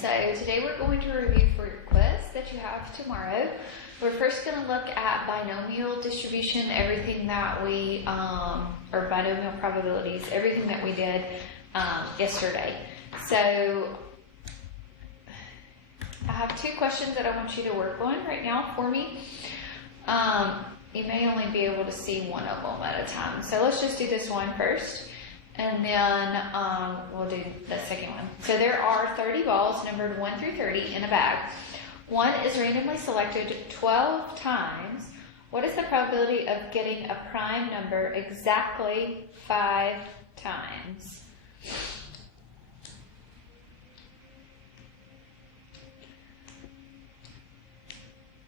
So today we're going to review for your quiz that you have tomorrow. We're first going to look at binomial distribution, everything that we, or binomial probabilities, everything that we did yesterday. So I have two questions that I want you to work on right now for me. You may only be able to see one of them at a time. So let's just do this one first, and then we'll do the second one. So there are 30 balls numbered 1 through 30 in a bag. One is randomly selected 12 times. What is the probability of getting a prime number exactly 5 times?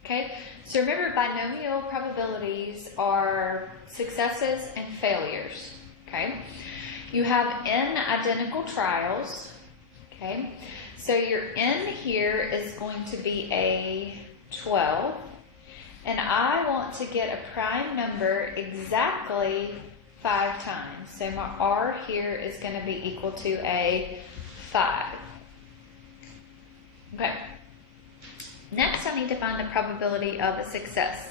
Okay, so remember, binomial probabilities are successes and failures. Okay, you have n identical trials. Okay, so your n here is going to be a 12, and I want to get a prime number exactly 5 times. So my r here is going to be equal to a 5. Okay. Next, I need to find the probability of a success.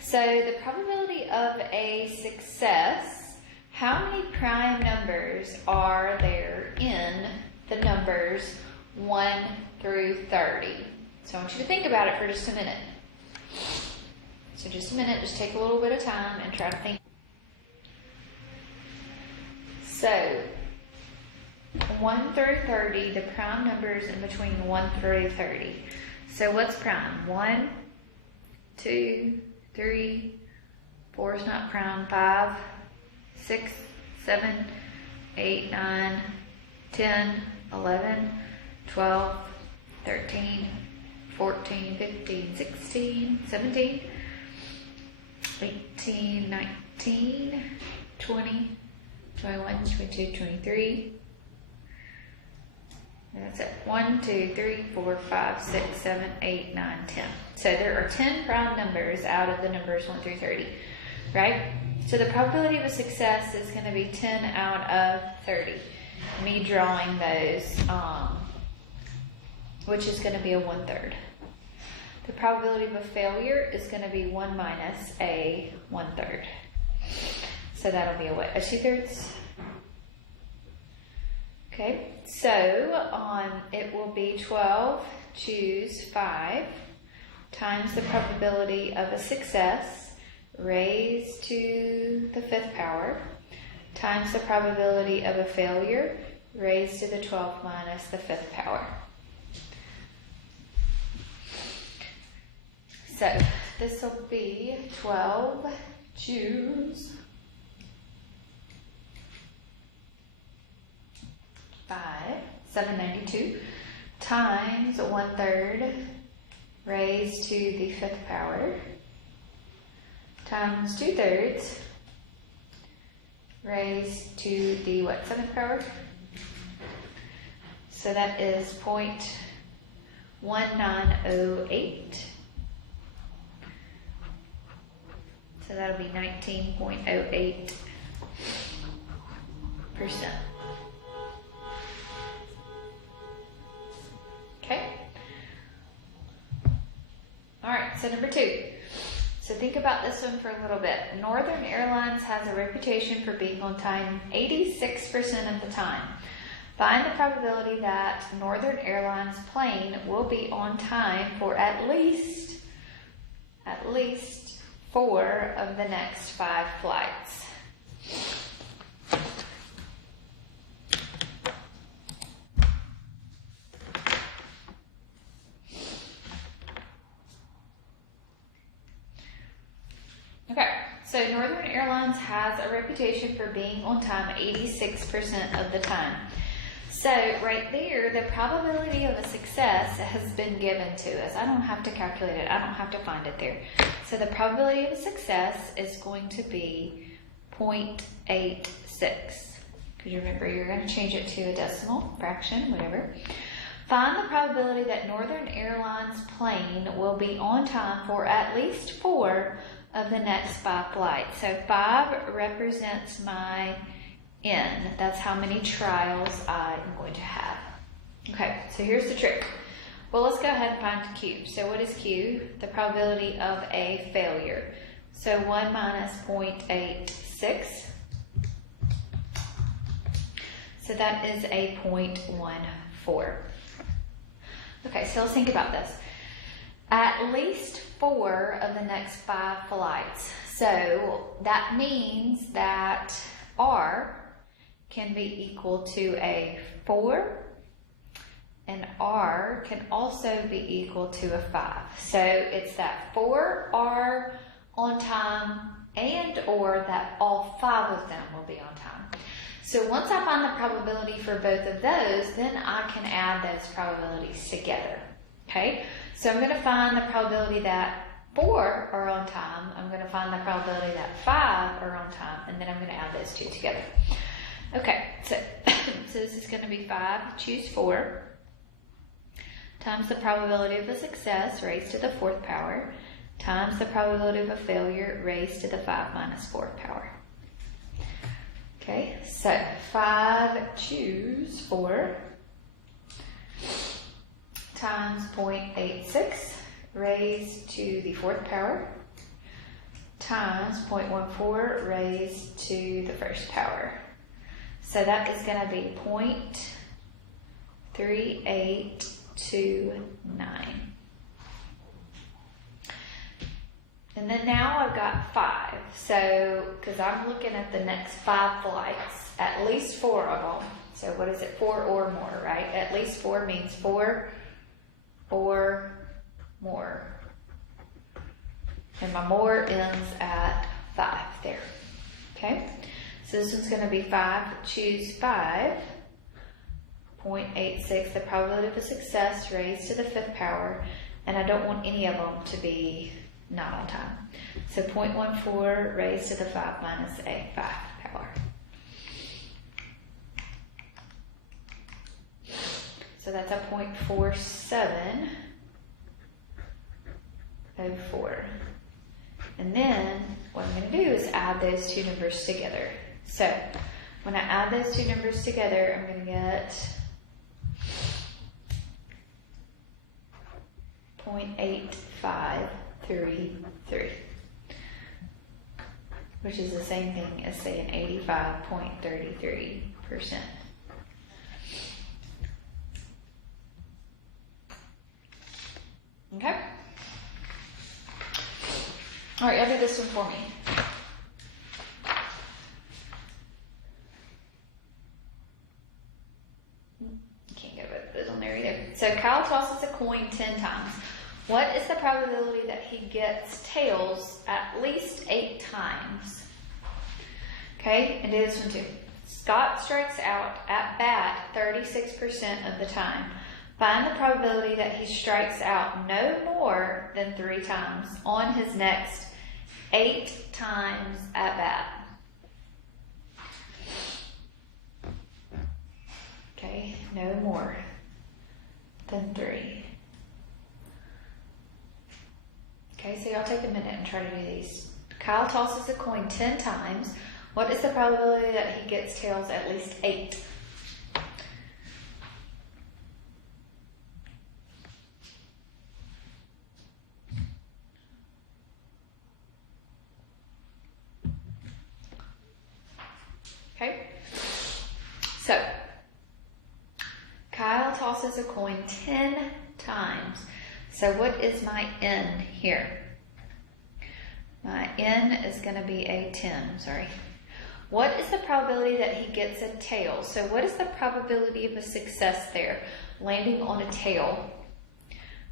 So the probability of a success, how many prime numbers are there in the numbers 1 through 30? So I want you to think about it for just a minute. So just a minute, just take a little bit of time and try to think. So 1 through 30, the prime numbers in between 1 through 30. So what's prime? 1, 2, 3, 4 is not prime, 5, 6, 7, 8, 9, 10, 11, 12, 13, 14, 15, 16, 17, 18, 19, 20, 21, 22, 23. That's it. 1, 2, 3, 4, 5, 6, 7, 8, 9, 10. So there are 10 prime numbers out of the numbers 1 through 30, right? So the probability of a success is going to be 10 out of 30. Me drawing those, which is going to be a 1/3. The probability of a failure is going to be 1 minus a 1/3. So that'll be a what? A 2/3? Okay, so it will be 12, choose 5, times the probability of a success raised to the 5th power, times the probability of a failure raised to the 12th minus the 5th power. So this will be 12, choose 5, 792, times 1/3 raised to the 5th power, times 2/3 raised to the what, 7th power? So that is 0.1908. So that'll be 19.08%. Okay. All right, so number 2. So think about this one for a little bit. Northern Airlines has a reputation for being on time 86% of the time. Find the probability that Northern Airlines plane will be on time for at least 4 of the next 5 flights. Okay, so Northern Airlines has a reputation for being on time 86% of the time. So right there, the probability of a success has been given to us. I don't have to calculate it. I don't have to find it there. So the probability of a success is going to be 0.86. Because remember, you're going to change it to a decimal fraction, whatever. Find the probability that Northern Airlines plane will be on time for at least 4 of the next 5 flights. So 5 represents my n. That's how many trials I am going to have. Okay, so here's the trick. Well, let's go ahead and find Q. So what is Q? The probability of a failure. So 1 minus 0.86. So that is a 0.14. Okay, so let's think about this. At least 4 of the next 5 flights. So that means that R can be equal to a 4, and R can also be equal to a 5. So it's that 4 are on time and or that all 5 of them will be on time. So once I find the probability for both of those, then I can add those probabilities together. Okay? So I'm going to find the probability that 4 are on time. I'm going to find the probability that 5 are on time, and then I'm going to add those two together. Okay, so this is going to be 5, choose 4, times the probability of a success raised to the 4th power, times the probability of a failure raised to the 5 minus 4th power. Okay, so 5, choose 4, times 0.86 raised to the 4th power, times 0.14 raised to the 1st power. So that is going to be 0.3829. And then now I've got 5. So, because I'm looking at the next 5 flights, at least 4 of them. So what is it? 4 or more, right? At least 4 means 4 or more. And my more ends at 5 there. Okay? So this one's going to be 5, choose 5, 0.86, the probability of a success raised to the 5th power, and I don't want any of them to be not on time. So 0.14 raised to the 5 minus a 5 power. So that's a 0.4704. And then what I'm going to do is add those two numbers together. So when I add those two numbers together, I'm going to get 0.8533, which is the same thing as saying 85.33%. Okay? All right, y'all do this one for me. Can't get those on there either. So Kyle tosses a coin 10 times. What is the probability that he gets tails at least 8 times? Okay, and do this one too. Scott strikes out at bat 36% of the time. Find the probability that he strikes out no more than 3 times on his next 8 times at bat. Okay, no more than 3. Okay, so y'all take a minute and try to do these. Kyle tosses a coin 10 times. What is the probability that he gets tails at least 8? Okay, so Kyle tosses a coin 10 times. So what is my N here? My N is going to be a 10, sorry. What is the probability that he gets a tail? So what is the probability of a success there? Landing on a tail,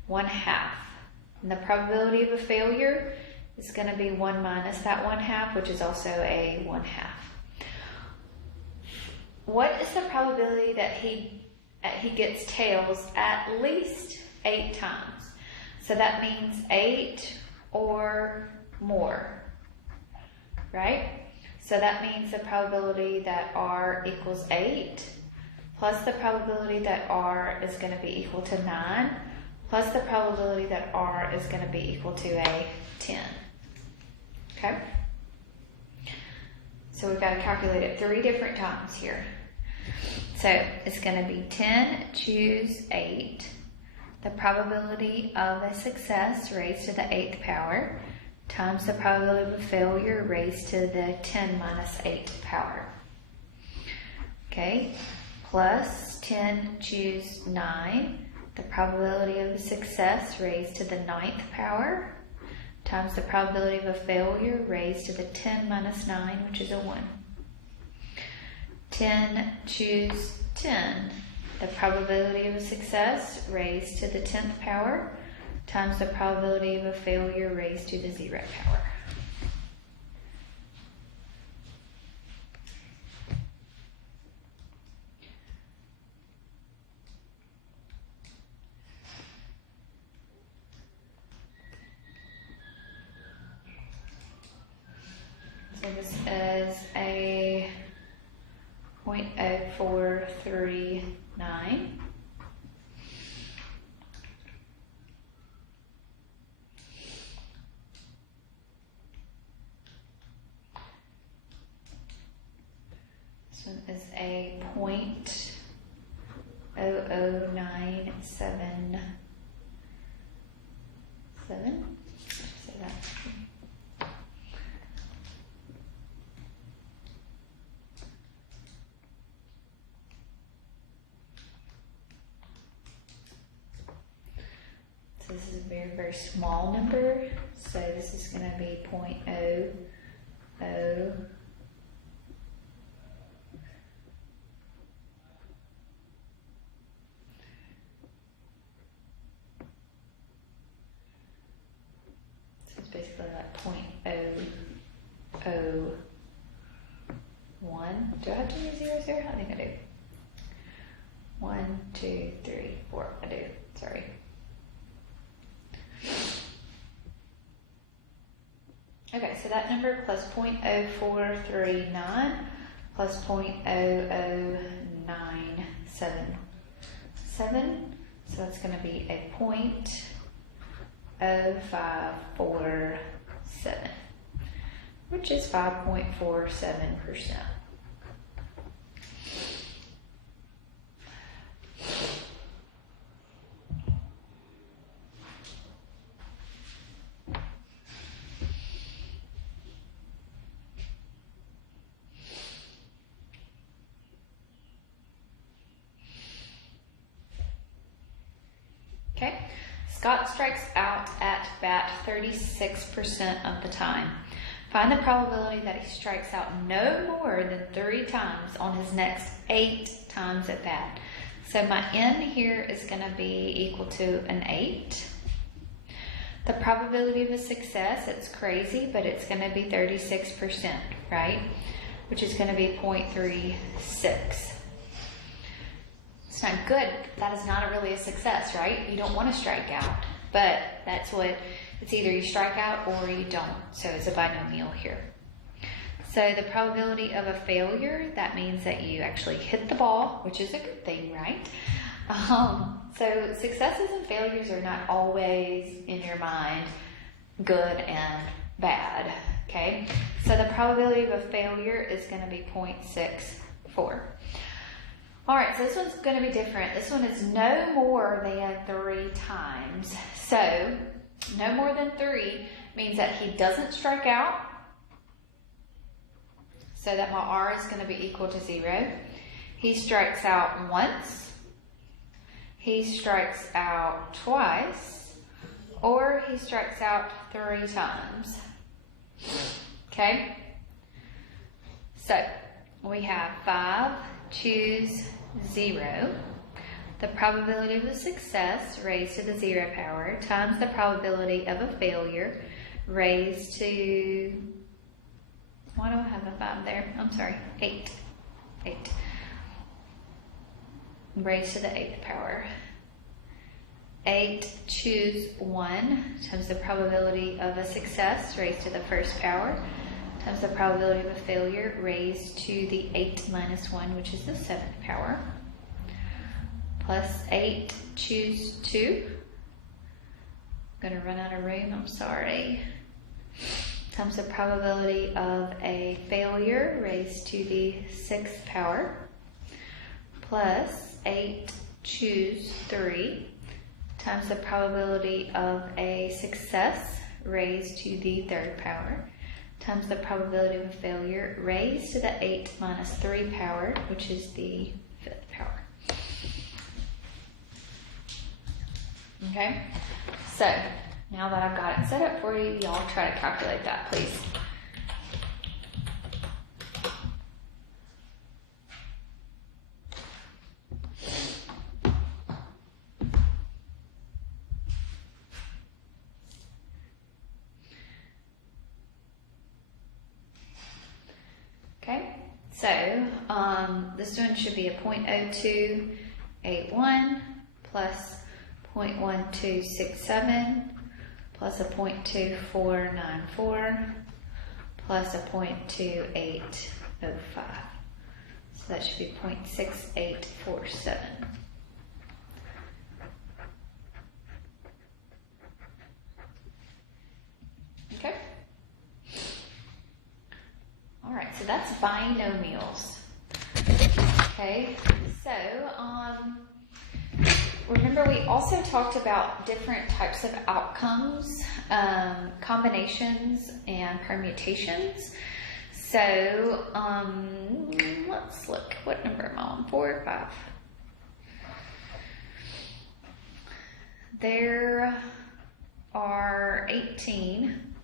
1/2. And the probability of a failure is going to be 1 minus that 1/2, which is also a 1/2. What is the probability that he gets tails at least 8 times? So that means 8 or more, right? So that means the probability that R equals 8 plus the probability that R is going to be equal to 9 plus the probability that R is going to be equal to a 10. Okay? So we've got to calculate it 3 different times here. So it's going to be 10, choose 8. The probability of a success raised to the 8th power times the probability of a failure raised to the 10 minus 8th power. Okay, plus 10, choose 9. The probability of a success raised to the 9th power times the probability of a failure raised to the 10 minus 9, which is a 1. 10, choose 10. The probability of a success raised to the 10th power times the probability of a failure raised to the 0 power. So this is a 0.0439. This one is a 0.00977. Say that. So this is a very, very small number. So this is going to be 0.00. So it's basically like 0.001. Do I have to use zeros here? I think I do. 1, 2, 3, 4. I do. Sorry. Okay, so that number plus 0.0439 plus 0.00977. So that's going to be a 0.0547, which is 5.47%. Okay, Scott strikes out at bat 36% of the time. Find the probability that he strikes out no more than 3 times on his next 8 times at bat. So my n here is going to be equal to an 8. The probability of a success, it's crazy, but it's going to be 36%, right? Which is going to be 0.36. It's not good. That is not really a success, right? You don't want to strike out, but that's what, it's either you strike out or you don't. So it's a binomial here. So the probability of a failure, that means that you actually hit the ball, which is a good thing, right? So successes and failures are not always in your mind good and bad, okay? So the probability of a failure is going to be 0.64. All right, so this one's going to be different. This one is no more than 3 times. So no more than 3 means that he doesn't strike out. So that my R is going to be equal to 0. He strikes out once. He strikes out twice. Or he strikes out 3 times. Okay? So we have 5. Choose 0. The probability of a success raised to the 0 power times the probability of a failure raised to, why do I have a 5 there? I'm sorry, 8. Raised to the 8th power. 8, choose 1 times the probability of a success raised to the 1st power times the probability of a failure raised to the 8 minus 1, which is the 7th power, plus 8, choose 2. I'm going to run out of room, I'm sorry. Times the probability of a failure raised to the 6th power, plus 8 choose 3 times the probability of a success raised to the third power times the probability of a failure raised to the 8 minus 3 power, which is the fifth power. Okay, so now that I've got it set up for you, y'all try to calculate that, please. Okay, so this one should be a 0.0281 plus 0.1267 plus a 0.2494 plus a 0.2805. So that should be 0.6847. Okay. All right, so that's binomials. Okay, so remember we also talked about different types of outcomes, combinations, and permutations. So let's look. What number am I on? 4 or 5? There are 18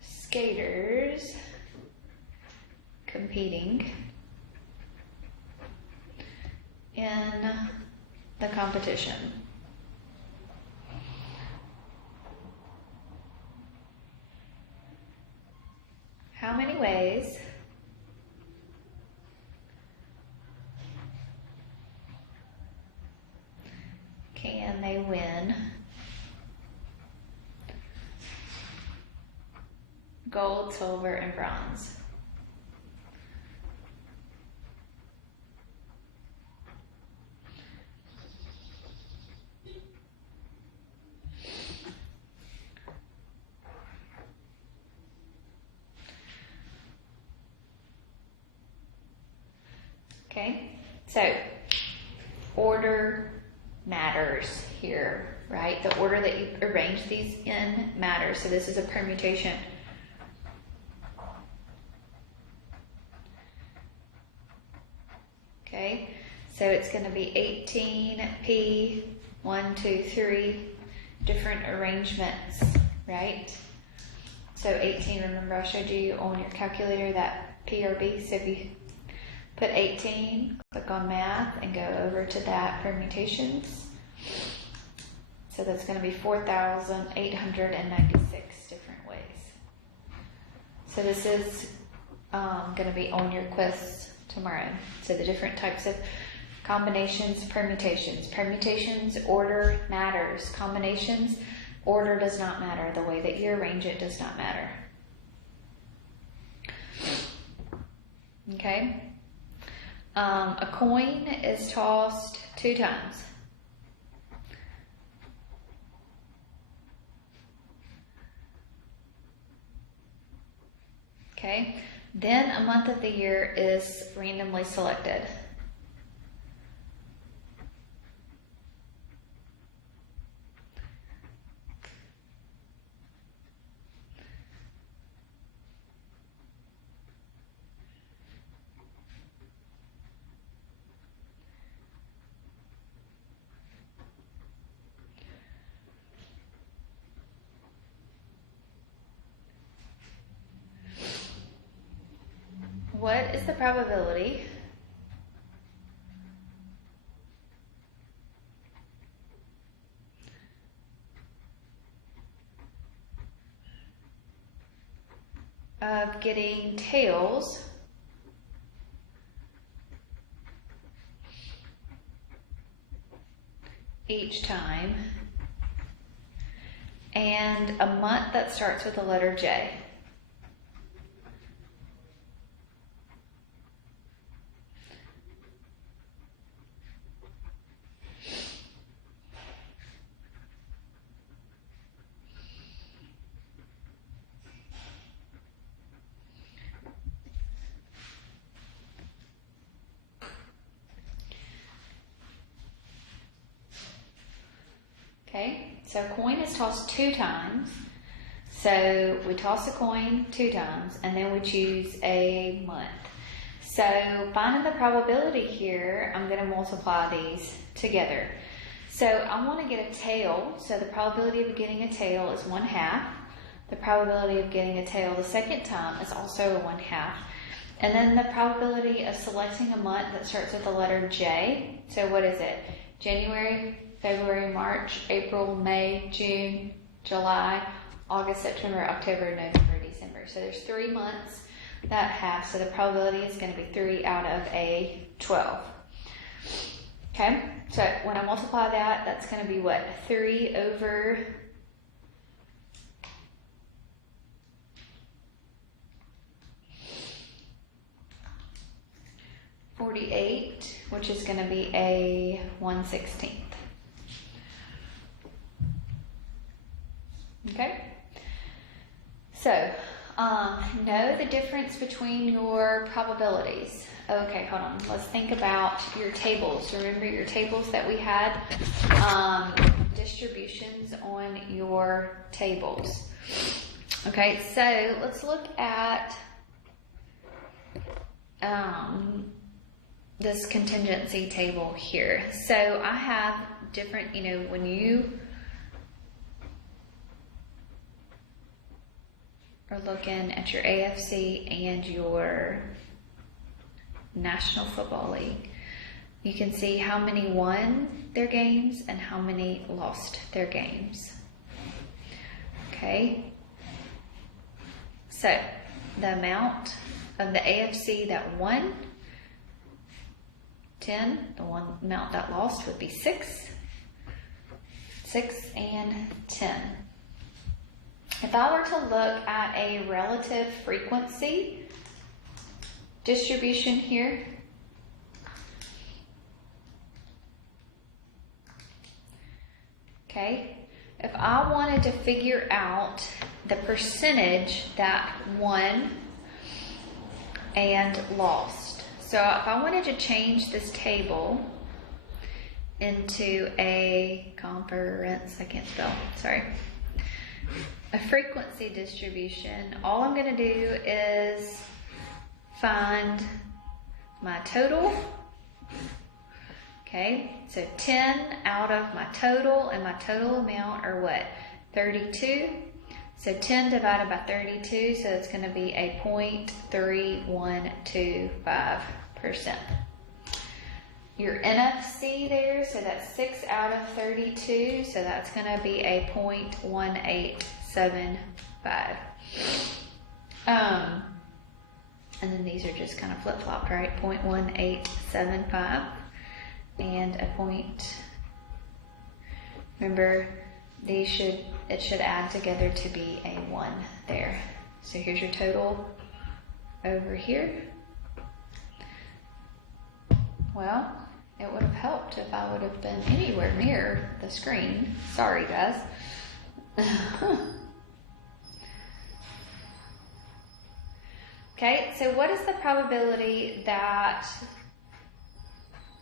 skaters competing in the competition. How many ways can they win gold, silver, and bronze? Okay, so order matters here, right? The order that you arrange these in matters. So this is a permutation. Okay, so it's going to be 18p, 1, 2, 3, different arrangements, right? So 18, remember I showed you on your calculator that P or B, so if you put 18, click on math, and go over to that permutations. So that's going to be 4,896 different ways. So this is going to be on your quiz tomorrow. So the different types of combinations, permutations. Permutations, order matters. Combinations, order does not matter. The way that you arrange it does not matter. Okay? A coin is tossed 2 times. Okay? Then a month of the year is randomly selected. What is the probability of getting tails each time, and a month that starts with the letter J? So a coin is tossed 2 times. So we toss a coin 2 times, and then we choose a month. So finding the probability here, I'm going to multiply these together. So I want to get a tail. So the probability of getting a tail is 1/2. The probability of getting a tail the second time is also 1/2. And then the probability of selecting a month that starts with the letter J. So what is it? January, February, March, April, May, June, July, August, September, October, November, December. So there's 3 months that have, so the probability is going to be 3 out of a 12. Okay, so when I multiply that, that's going to be what? 3 over 48, which is going to be a 1/16. Okay, so know the difference between your probabilities. Okay, hold on. Let's think about your tables. Remember your tables that we had? Distributions on your tables. Okay, so let's look at this contingency table here. So I have different, when you are looking at your AFC and your National Football League, you can see how many won their games and how many lost their games. Okay, so the amount of the AFC that won, 10. The one amount that lost would be 6. 6 and 10. If I were to look at a relative frequency distribution here, okay, if I wanted to figure out the percentage that won and lost, so if I wanted to change this table into a a frequency distribution, all I'm going to do is find my total. Okay, so 10 out of my total, and my total amount are what? 32. So 10 divided by 32, so it's going to be a 0.3125%. Your NFC there, so that's 6 out of 32, so that's going to be a 0.1875. And then these are just kind of flip-flopped, right? 0.1875 and a point. Remember, it should add together to be a 1 there. So here's your total over here. Well, it would have helped if I would have been anywhere near the screen. Sorry, guys. Okay, so what is the probability that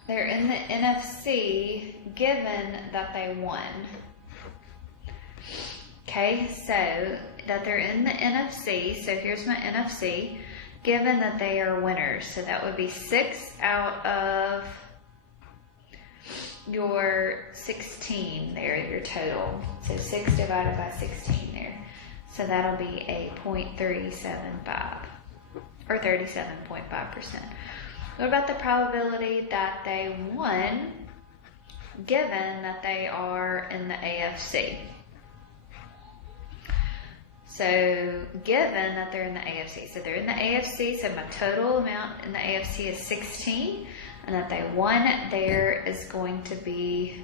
they're in the NFC given that they won? Okay, so that they're in the NFC, so here's my NFC, given that they are winners. So that would be 6 out of your 16 there, your total. So 6 divided by 16 there. So that'll be a 0.375 or 37.5%. What about the probability that they won given that they are in the AFC? So given that they're in the AFC, so they're in the AFC, so my total amount in the AFC is 16, and that they won there is going to be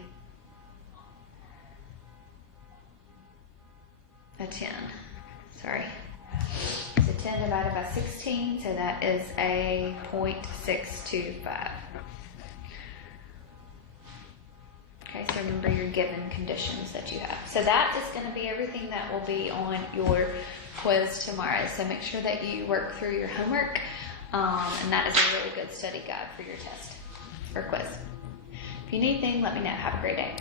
a 10. Sorry. So 10 divided by 16, so that is a 0.625. Okay, so remember your given conditions that you have. So that is going to be everything that will be on your quiz tomorrow. So make sure that you work through your homework, and that is a really good study guide for your test or quiz. If you need anything, let me know. Have a great day.